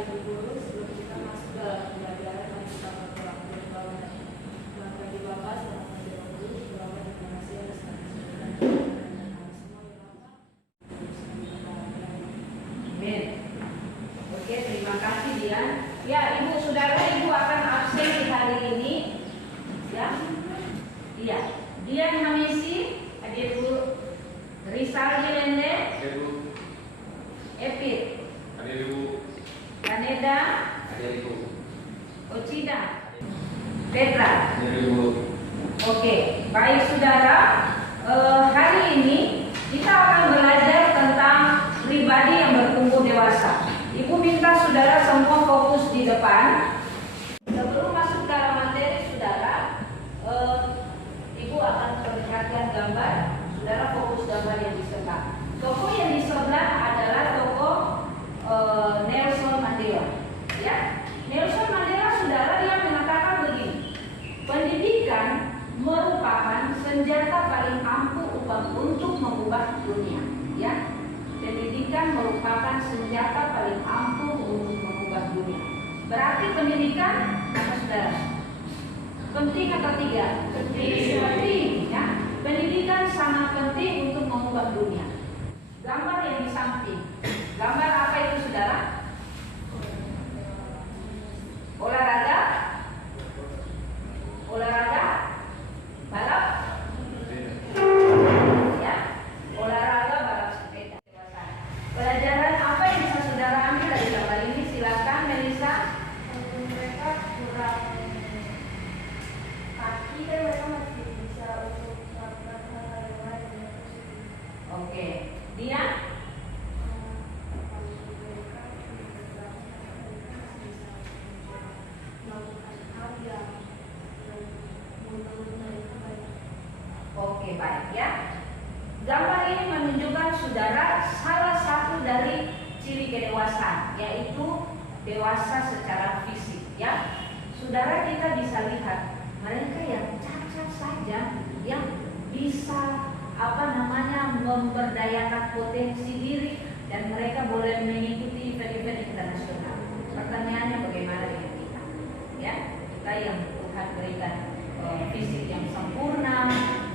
Ibu Guru, sebelum kita masuk dalam pembelajaran, mari kita berdoa. Tuhan bagi Bapa, selamat menjadi guru, berdoa terima kasih atas kehadiran dan semua ya Bapak. Amin. Oke, terima kasih Dian. Ya, Ibu Saudara, Ibu akan absen di hari ini. Ya, iya. Dian Hamisi, adik Ibu Rizal Jelende, Epit, Kaneda, Ocida, Petra. Oke, baik Saudara. Hari ini kita akan belajar tentang pribadi yang bertumbuh dewasa. Ibu minta Saudara semua fokus di depan. Sebelum masuk ke dalam materi Saudara, Ibu akan perlihatkan gambar. Saudara fokus gambar yang di sebelah. Tokoh yang di sebelah adalah tokoh Nelson Mandela. Ya, Nelson Mandela Saudara dia mengatakan begini: pendidikan merupakan senjata paling ampuh untuk mengubah dunia. Ya, pendidikan merupakan senjata paling ampuh untuk mengubah dunia. Berarti pendidikan apa Saudara? Penting atau tidak? Penting. Ya, pendidikan sangat penting untuk mengubah dunia. Gambar yang di samping, gambar apa itu Saudara? Olahraga, balap, ya, olahraga balap sepeda. Pelajaran apa yang bisa Saudara ambil dari gambar ini? Silakan Melisa. Mereka kurang kaki, dan mereka masih bisa untuk melakukan hal-hal yang lain. Oke, Dia. Oke, baik ya. Gambar ini menunjukkan Saudara salah satu dari ciri kedewasaan, yaitu dewasa secara fisik ya. Saudara, kita bisa lihat mereka yang cacat saja yang bisa memberdayakan potensi diri dan mereka boleh mengikuti event-event internasional. Pertanyaannya bagaimana dengan kita? Ya, kita yang Tuhan berikan fisik yang sempurna,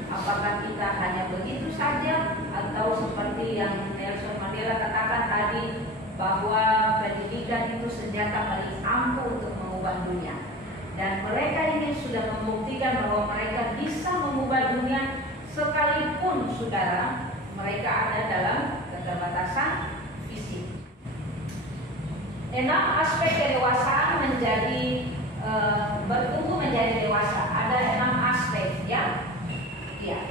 apakah kita hanya begitu saja atau seperti yang Nelson Mandela katakan tadi bahwa pendidikan itu senjata paling ampuh untuk mengubah dunia. Dan mereka ini sudah membuktikan bahwa mereka bisa mengubah dunia sekalipun Saudara mereka ada dalam keterbatasan fisik. 6 aspek kedewasaan menjadi bertumbuh menjadi dewasa. Ada 6 aspek ya. Ya.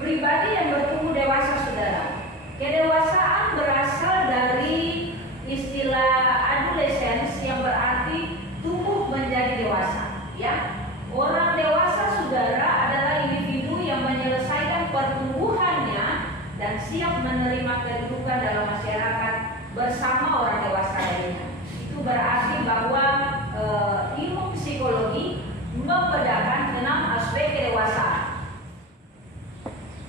Pribadi yang bertumbuh dewasa Saudara. Kedewasaan berasal dari istilah adolescence yang berarti tumbuh menjadi dewasa. Ya. Orang dewasa Saudara adalah individu yang menyelesaikan pertumbuhannya dan siap menerima kehidupan dalam masyarakat bersama orang dewasa lainnya. Itu berarti bahwa ilmu psikologi membedakan 6 aspek kedewasaan.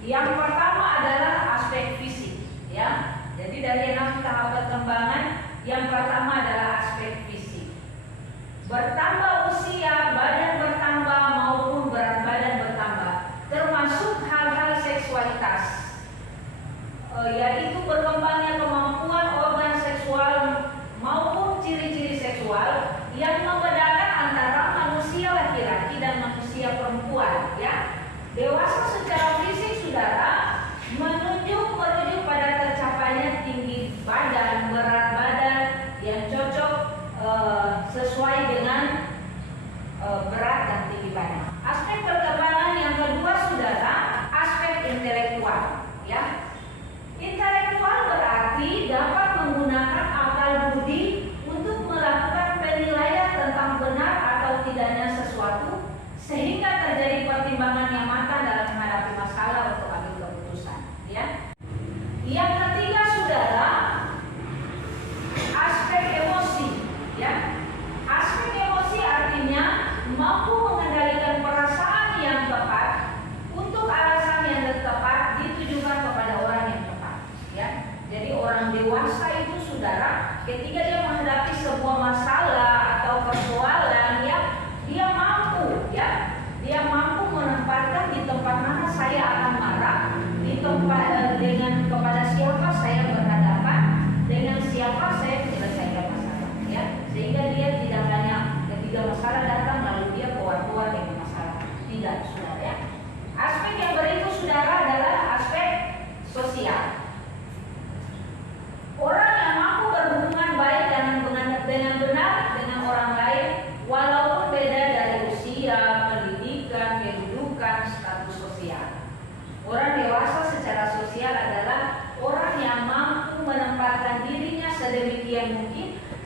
Yang pertama adalah aspek fisik, ya. Jadi dari 6 tahap perkembangan, yang pertama adalah aspek fisik. Bertambah usia, badan bertambah maupun berat badan bertambah, termasuk hal-hal seksualitas. Yaitu berkembangnya kemampuan organ seksual maupun ciri-ciri seksual yang membedakan antara manusia laki-laki dan manusia perempuan, ya. Dewasa secara fisik Saudara menuju pada tercapainya tinggi badan, berat badan yang cocok sesuai dengan berat dan tinggi badan. Aspek perkembangan yang kedua Saudara, aspek intelektual, ya. Intelektual berarti dapat menggunakan akal budi untuk melakukan penilaian tentang benar atau tidaknya sesuatu sehingga terjadi pertimbangan yang matang dalam menghadapi masalah untuk ambil keputusan, ya. Yang ketiga Saudara, aspek emosi, ya. Aspek emosi artinya mampu mengendalikan perasaan yang tepat untuk alasan yang tepat ditujukan kepada orang yang tepat, ya. Jadi orang dewasa itu Saudara ketika dia menghadapi sebuah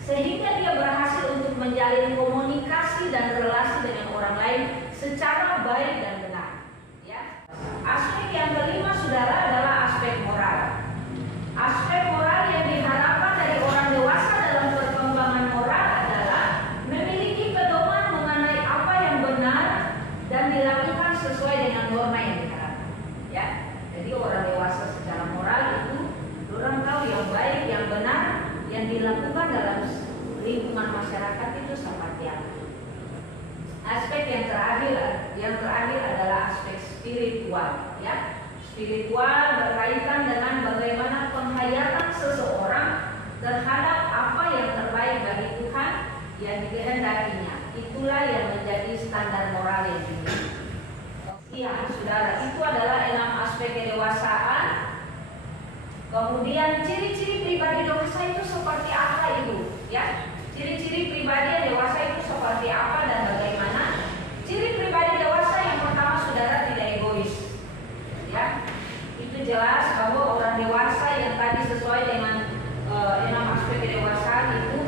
sehingga dia berhasil untuk menjalin komunikasi dan relasi dengan orang lain secara baik dan benar. Ya. Aspek yang kelima, saudara, adalah aspek moral. Aspek moral yang diharapkan dari orang dewasa dalam perkembangan moral adalah memiliki pedoman mengenai apa yang benar dan dilakukan sesuai dengan norma yang diharapkan. Ya. Jadi orang dewasa secara moral itu orang tahu yang baik, yang benar, yang dilakukan dalam lingkungan masyarakat itu seperti apa. Aspek yang terakhir adalah aspek spiritual, ya. Spiritual berkaitan dengan bagaimana penghayatan seseorang terhadap apa yang terbaik bagi Tuhan yang dikehendakinya. Itulah yang menjadi standar moral yang dimiliki. Iya, saudara, itu adalah 6 aspek kedewasaan. Kemudian ciri-ciri pribadi dewasa itu seperti apa, Ibu? Ya, ciri-ciri pribadi yang dewasa itu seperti apa dan bagaimana? Ciri pribadi dewasa yang pertama, saudara, tidak egois. Ya, itu jelas bahwa orang dewasa yang tadi sesuai dengan 6 aspek kedewasaan itu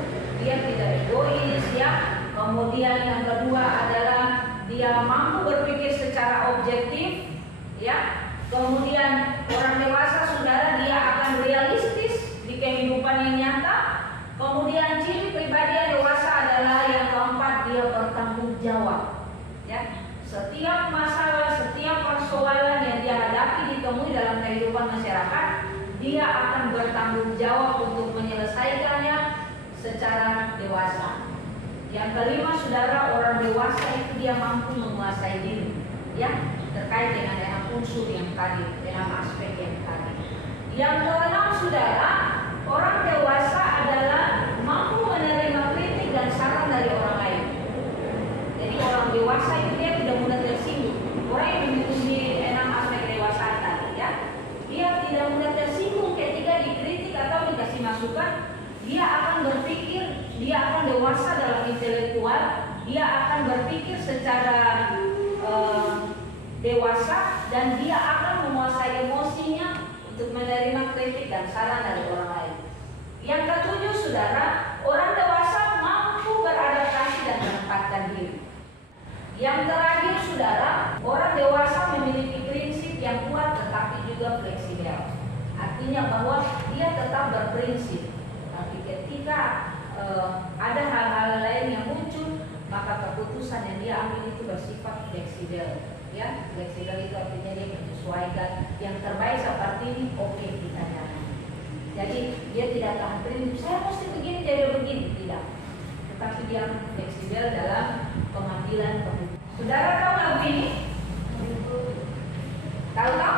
dia tidak egois, ya. Kemudian yang kedua adalah dia mampu berpikir secara objektif, ya. Kemudian orang dewasa, saudara, dia akan realistis di kehidupan yang nyata. Kemudian ciri pribadi yang dewasa adalah yang keempat, dia bertanggung jawab. Ya, setiap masalah, setiap persoalan yang dia hadapi ditemui dalam kehidupan masyarakat, dia akan bertanggung jawab untuk menyelesaikannya secara dewasa. Yang kelima, saudara, orang dewasa itu dia mampu menguasai diri, ya, terkait dengan unsur yang tadi, dengan aspek yang tadi. Yang keenam, saudara, orang dewasa adalah mampu menerima kritik dan saran dari orang lain. Jadi orang dewasa itu dia tidak mudah tersinggung. Orang yang memiliki 6 aspek kedewasaan tadi, ya, dia tidak mudah tersinggung ketika dikritik atau dikasih masukan. Dia akan berpikir, dia akan dewasa dalam intelektual, dia akan berpikir secara dewasa, dan dia akan menguasai emosinya untuk menerima kritik dan saran dari orang lain. Yang ketujuh, saudara, orang dewasa mampu beradaptasi dan menempatkan diri. Yang terakhir, saudara, orang dewasa memiliki prinsip yang kuat tetapi juga fleksibel. Artinya bahwa dia tetap berprinsip, tapi ketika ada hal-hal lain yang muncul, maka keputusan yang dia ambil itu bersifat fleksibel. Ya, fleksibel itu artinya dia menyesuaikan yang terbaik seperti ini, oke, kita jalan. Jadi dia tidak tahan prinsip, saya mesti begini jadi begini, tidak. Tetapi dia fleksibel dalam pengambilan keputusan. Saudara tahu lagu ini? Tahu tak?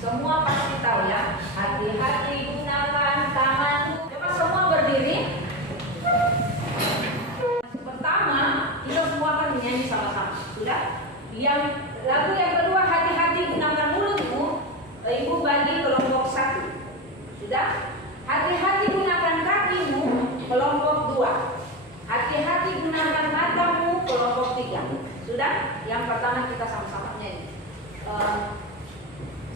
Semua pasti tahu, ya. Hati-hati gunakan tanganmu. Coba semua berdiri. Pertama, kita semua akan menyanyi sama-sama. Sudah? Yang lagu yang kedua, hati-hati gunakan mulutmu. Ibu bagi kelompok 1. Sudah? Hati-hati gunakan kakimu, kelompok 2. Hati-hati gunakan matamu, kelompok 3. Sudah? Yang pertama kita sama-sama nyanyi.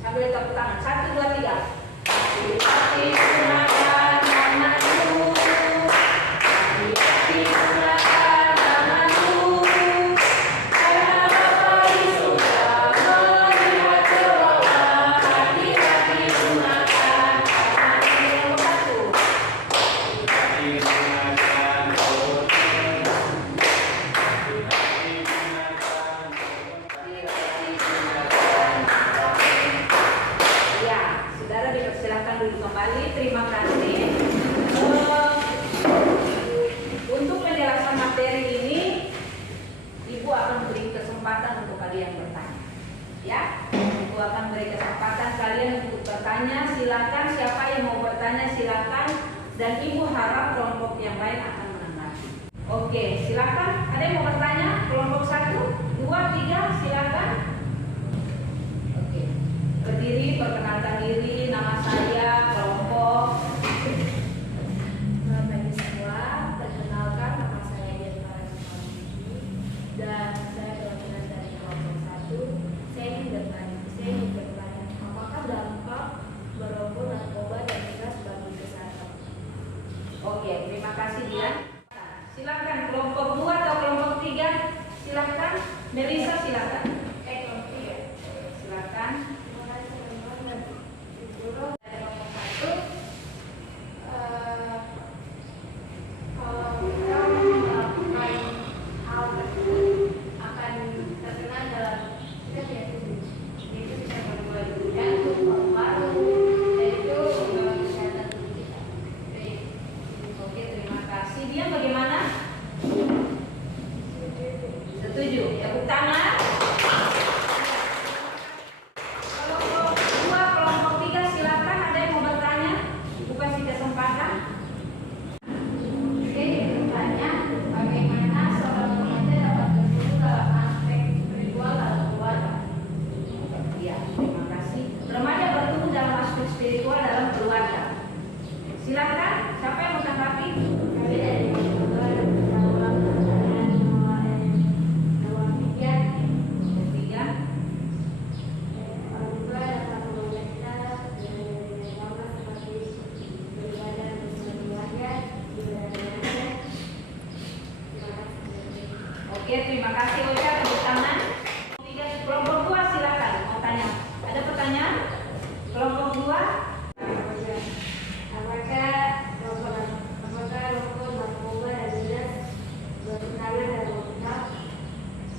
Sambil tepuk tangan. 1, 2, 3. Hati-hati gunakan tanganmu. Hati-hati gunakan tanganmu. Karena Bapa di surga melihat ke bawah. Hati-hati gunakan tanganmu. Yang satu. Hati-hati gunakan mulutmu. Hati-hati gunakan Ya, saudara dipersilakan duduk kembali. Terima kasih. Untuk penjelasan materi ini, Ibu akan beri kesempatan untuk kalian bertanya. Ya, Ibu akan beri kesempatan kalian untuk bertanya. Silakan, siapa yang mau bertanya silakan. Dan Ibu harap kelompok yang lain akan menanggapi. Oke, silakan. Ada yang mau bertanya? Kelompok 1, 2, 3, silakan. Oke, berdiri, perkenalkan diri, nama saya, kelompok. Selamat pagi semua, perkenalkan nama saya Jennifer Rizky dan saya perwakilan dari kelompok 1. Saya ingin bertanya, apakah dampak merokok, narkoba dan miras bagi kesehatan? Oke, terima kasih. dia. Silakan kelompok 2 atau kelompok 3. Silakan. Melisa silakan. Kelompok 3. Silakan. Mulai teman-teman dan guru dari kelompok 1. Kalau kita melakukan hal tersebut akan terkena dalam yaitu bisa membuat jantung, paru-paru, dan itu membawa kesehatan tubuh kita. Oke, terima kasih. Dia bagaimana? Setuju. Tepuk tangan. Kelompok 2, kelompok 3 silakan. Ada yang mau bertanya? Ibu kasih kesempatan. Oke, bertanya bagaimana seorang remaja dapat bertumbuh dalam aspek spiritual dalam keluarga. Ya, terima kasih. Remaja bertumbuh dalam aspek spiritual dalam keluarga. Silakan. Siapa yang mau tanggapi? Kami dari kelompok 2 dalam pertanyaan awal pikir. Ketiga. Orang tua dapat mengajak kita dengan norma seperti beribadah bersama keluarga, ibadah dengan terima kasih. Oke, terima kasih Ocha. Tepuk tangan. Kelompok 2 silakan. Mau tanya? Ada pertanyaan? Kelompok 2. Apakah rokok, narkoba, dan jelas bertentangan dengan Alkitab?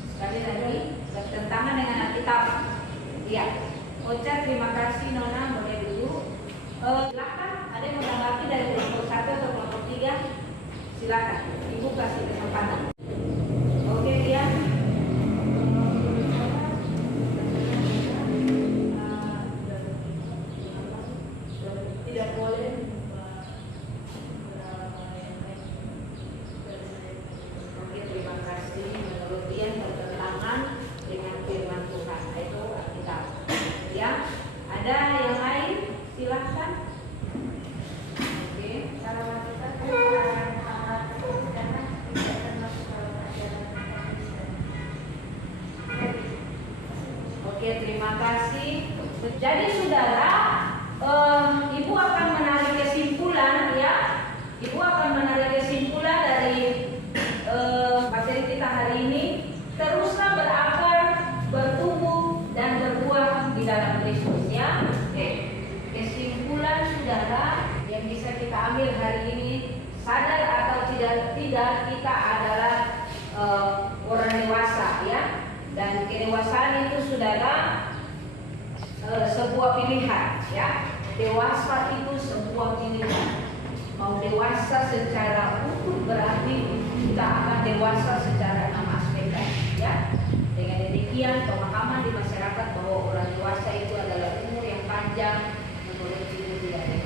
Sekali lagi, bertentangan dengan Alkitab. Iya. Ocha, terima kasih Nona. Boleh dulu. Silakan. Ada yang mau tanggapi dari kelompok 1 atau kelompok 3? Silakan. Ibu kasih kesempatan. Oke, dia. Tidak boleh Oke, terima kasih. Menurut dia bertentangan dengan firman Tuhan. Itu Alkitab. Ya. Ada yang lain? Silakan. Oke. cara melakukan kesalahan hal tersebut karena tidak termasuk dalam ajaran Kristen. Oke, terima kasih. Jadi saudara, Ibu akan menarik kesimpulan ya. Ibu akan menarik kesimpulan dari materi kita hari ini. Teruslah berakar, bertumbuh dan berbuah di dalam Kristus ya. Oke. Kesimpulan saudara yang bisa kita ambil hari ini, sadar atau tidak kita adalah orang dewasa ya. Dan kedewasaan itu saudara sebuah pilihan ya. Dewasa itu sebuah pilihan. Mau dewasa secara utuh berarti kita akan dewasa secara 6 aspek ya. Dengan demikian pemahaman di masyarakat bahwa orang dewasa itu adalah umur yang panjang menurut Ibu tidak ada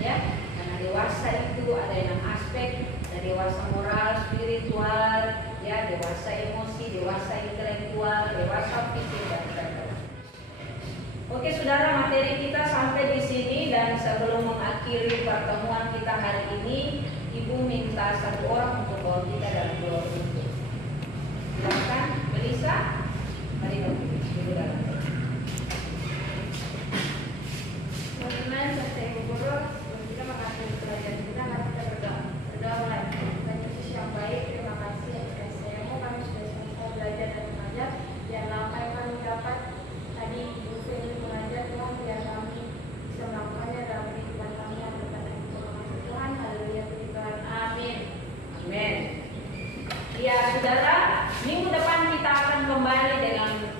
ya. Karena dewasa itu ada 6 aspek, ada dewasa moral, spiritual, ya, dewasa emosi, dewasa intelektual, dewasa fisik dan sebagainya. Oke, saudara, materi kita sampai di sini dan sebelum mengakhiri pertemuan kita hari ini, Ibu minta satu orang untuk bawa kita dalam doa untuk. Silakan, Melisa. Mari Ibu dalam. Teman-teman, serta Ibu Guru, kita makasih untuk pelajaran kita. Mari kita berdoa. Berdoa mulai. Tuhan Yesus yang baik, terima kasih atas kasih-Mu. Kami sudah selesai belajar dan mengajar. Biarlah apa yang kami dapat tadi Ibu Feni mengajar Tuhan, biar kami bisa melakukannya dalam kehidupan kami yang berkata Tuhan. Haleluya, puji Tuhan. Amin. Amin. Ya, saudara, minggu depan kita akan kembali dengan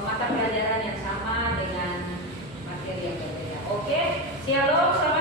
mata pelajaran yang sama dengan materi yang berbeda. Oke, shalom.